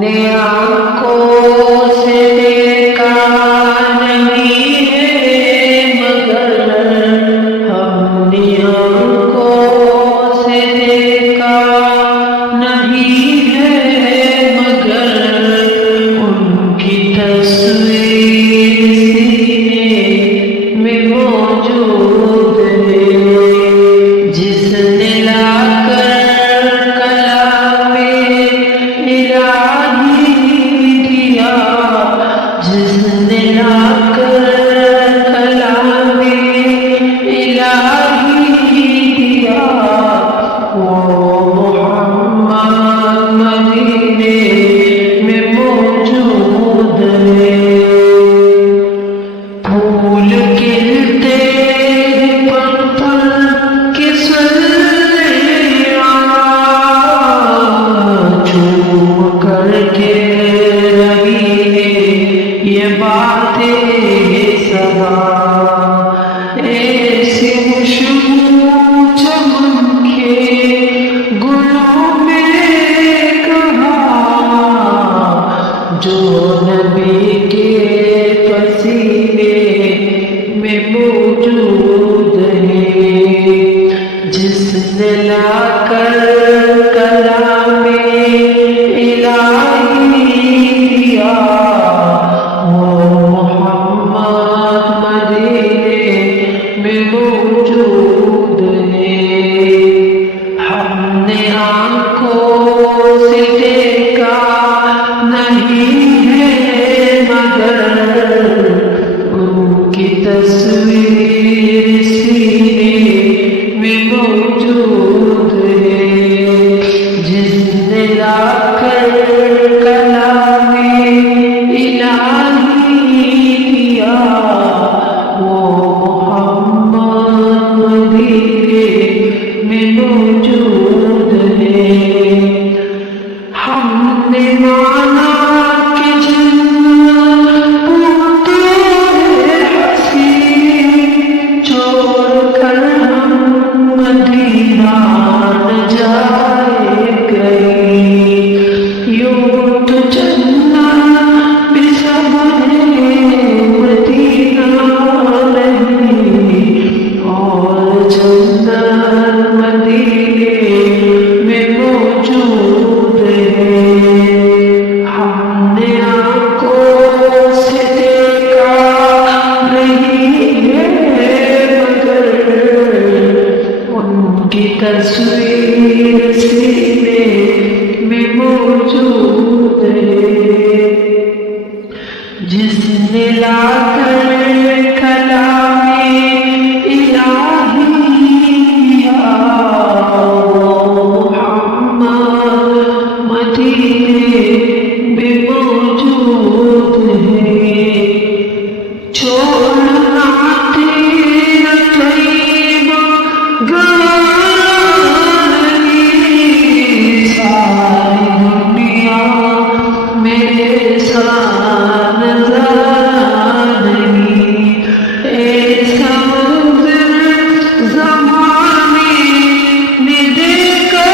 نے آنکھوں سے دیکھا نہیں ہے مگر ہم نے آنکھوں سے دیکھا نہیں ہے مگر ان کی تصویر سینے میں موجود ہے، جس نے لا کر کلام الہی دیا، جس نے لا کر کلام الہی دیا، وہ محمد مدینے میں موجود ہے۔ پھول کھلتے پتھر کے سلیاں چوم کر کے رہی ہے یہ باتیں سدا، ایسی خوشبو چمن کے گلوں میں کہاں جو نبی کے پسینے میں موجود ہے، جس نے لا کر کلام الہی دیا، وہ محمد مدینے میں موجود ہے۔ ہم نے آنکھوں سے دیکھا نہیں ہے مگر ان کی تصویر سینے میں موجود ہے، جس نے لا کر کلام الہی دیا، وہ محمد مدینے میں موجود ہے۔ ہم نے مانا کہ جنت ہوتے ہنسی، چھوڑ کر ہم مدینہ نہ جائے کہیں، یوں تو جنت بھی سب ہے مدینہ نہیں، اور جنت مدینے میں موجود ہے۔ ہم نے آنکھوں سے دیکھا نہیں ہے مگر ان کی تصویر سینے میں موجود ہے، جس نے لا کر کلام الہی دیا، وہ محمد مدینے میں موجود ہے۔ چھوڑنا تیرا طیب گوارا نہیں، ساری دنیا میرے ساتھ نظارہ نہیں، اے سمندر زمانے نے دیکھا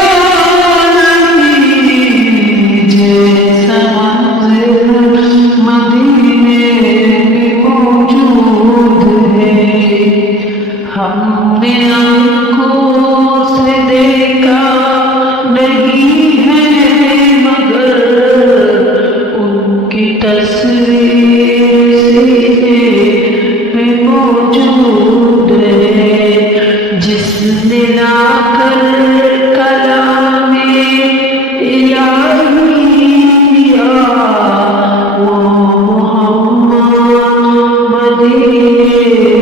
نہیں، جیسا منظر مدینے میں موجود ہے۔ ہم نے آنکھوں سے دیکھا نہیں ہے مگر ان کی تصویر سینے میں موجود ہے، جس نے لا کر کلام الہی دیا، وہ محمد مدینے